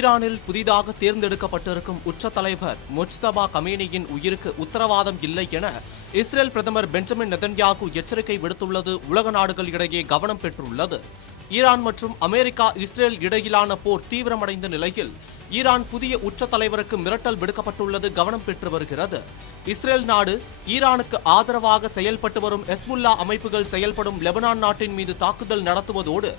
ஈரானில் புதிதாக தேர்ந்தெடுக்கப்பட்டிருக்கும் உச்ச தலைவர் முஜ்தபா கமேனியின் உயிருக்கு உத்தரவாதம் இல்லை என இஸ்ரேல் பிரதமர் பெஞ்சமின் நெதன்யாகு எச்சரிக்கை விடுத்துள்ளது உலக நாடுகளிடையே கவனம் பெற்றுள்ளது. ஈரான் மற்றும் அமெரிக்கா இஸ்ரேல் இடையிலான போர் தீவிரமடைந்த நிலையில் ஈரான் புதிய உச்ச தலைவருக்கு மிரட்டல் விடுக்கப்பட்டுள்ளது கவனம் பெற்று வருகிறது. இஸ்ரேல் நாடு ஈரானுக்கு ஆதரவாக செயல்பட்டு வரும் ஹெஸ்புல்லா அமைப்புகள் செயல்படும் லெபனான் நாட்டின் மீது தாக்குதல் நடத்துவதோடு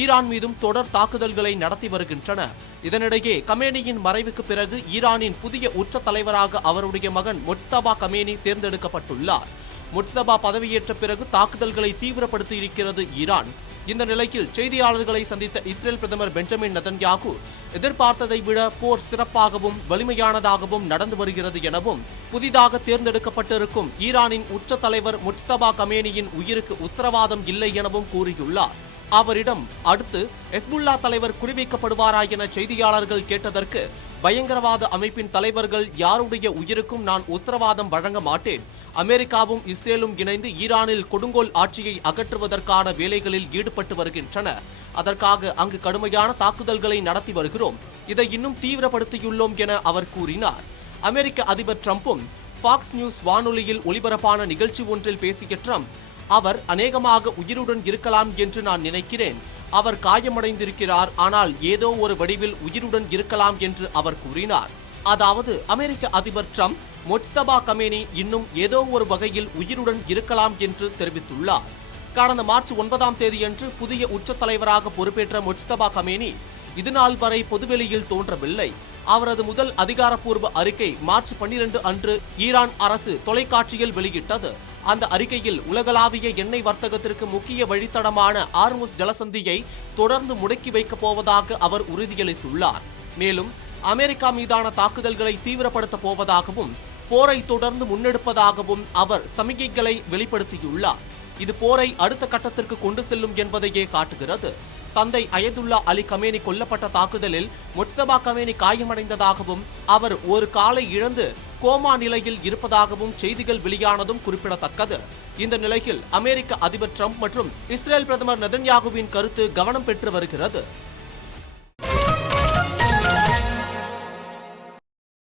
ஈரான் மீதும் தொடர் தாக்குதல்களை நடத்தி வருகின்றன. இதனிடையே கமேனியின் மறைவுக்கு பிறகு ஈரானின் புதிய உச்ச தலைவராக அவருடைய மகன் முஜ்தபா கமேனி தேர்ந்தெடுக்கப்பட்டுள்ளார். முஜ்தபா பதவியேற்ற பிறகு தாக்குதல்களை தீவிரப்படுத்தி இருக்கிறது ஈரான். இந்த நிலையில் செய்தியாளர்களை சந்தித்த இஸ்ரேல் பிரதமர் பெஞ்சமின் நெதன்யாகு எதிர்பார்த்ததை விட போர் சிறப்பாகவும் வலிமையானதாகவும் நடந்து வருகிறது எனவும் புதிதாக தேர்ந்தெடுக்கப்பட்டிருக்கும் ஈரானின் உச்ச தலைவர் முஜ்தபா கமேனியின் உயிருக்கு உத்தரவாதம் இல்லை எனவும் கூறியுள்ளார். அவரிடம் அடுத்து ஹெஸ்புல்லா தலைவர் குறிவைக்கப்படுவாரா என செய்தியாளர்கள் கேட்டதற்கு பயங்கரவாத அமைப்பின் தலைவர்கள் யாருடைய உயிருக்கும் நான் உத்தரவாதம் வழங்க மாட்டேன். அமெரிக்காவும் இஸ்ரேலும் இணைந்து ஈரானில் கொடுங்கோல் ஆட்சியை அகற்றுவதற்கான வேலைகளில் ஈடுபட்டு வருகின்றன. அதற்காக அங்கு கடுமையான தாக்குதல்களை நடத்தி வருகிறோம். இதை இன்னும் தீவிரப்படுத்தியுள்ளோம் என அவர் கூறினார். அமெரிக்க அதிபர் டிரம்பும் ஃபாக்ஸ் நியூஸ் வானொலியில் ஒளிபரப்பான நிகழ்ச்சி ஒன்றில் பேசிய டிரம்ப், அவர் அநேகமாக உயிருடன் இருக்கலாம் என்று நான் நினைக்கிறேன். அவர் காயமடைந்திருக்கிறார், ஆனால் ஏதோ ஒரு வடிவில் உயிருடன் இருக்கலாம் என்று அவர் கூறினார். அதாவது அமெரிக்க அதிபர் டிரம்ப் முஜ்தபா கமேனி இன்னும் ஏதோ ஒரு வகையில் உயிருடன் இருக்கலாம் என்று தெரிவித்துள்ளார். கடந்த மார்ச் 9ஆம் தேதியன்று புதிய உச்ச தலைவராக பொறுப்பேற்ற முஜ்தபா கமேனி இதுநாள் வரை பொதுவெளியில் தோன்றவில்லை. அவரது முதல் அதிகாரப்பூர்வ அறிக்கை மார்ச் 12 அன்று ஈரான் அரசு தொலைக்காட்சியில் வெளியிட்டது. அந்த அறிக்கையில் உலகளாவிய எண்ணெய் வர்த்தகத்திற்கு முக்கிய வழித்தடமான ஆர்முஸ் ஜலசந்தியை தொடர்ந்து முடக்கி வைக்கப் போவதாக அவர் உறுதியளித்துள்ளார். மேலும் அமெரிக்கா மீதான தாக்குதல்களை தீவிரப்படுத்தப் போவதாகவும் போரை தொடர்ந்து முன்னெடுப்பதாகவும் அவர் சமிகைகளை வெளிப்படுத்தியுள்ளார். இது போரை அடுத்த கட்டத்திற்கு கொண்டு செல்லும் என்பதையே காட்டுகிறது. தந்தை அயதுல்லா அலி கமேனி கொல்லப்பட்ட தாக்குதலில் முஜ்தபா கமேனி காயமடைந்ததாகவும் அவர் ஒரு காலை இழந்து கோமா நிலையில் இருப்பதாகவும் செய்திகள் வெளியானதும் குறிப்பிடத்தக்கது. இந்த நிலையில் அமெரிக்க அதிபர் டிரம்ப் மற்றும் இஸ்ரேல் பிரதமர் நெதன்யாகுவின் கருத்து கவனம் பெற்று வருகிறது.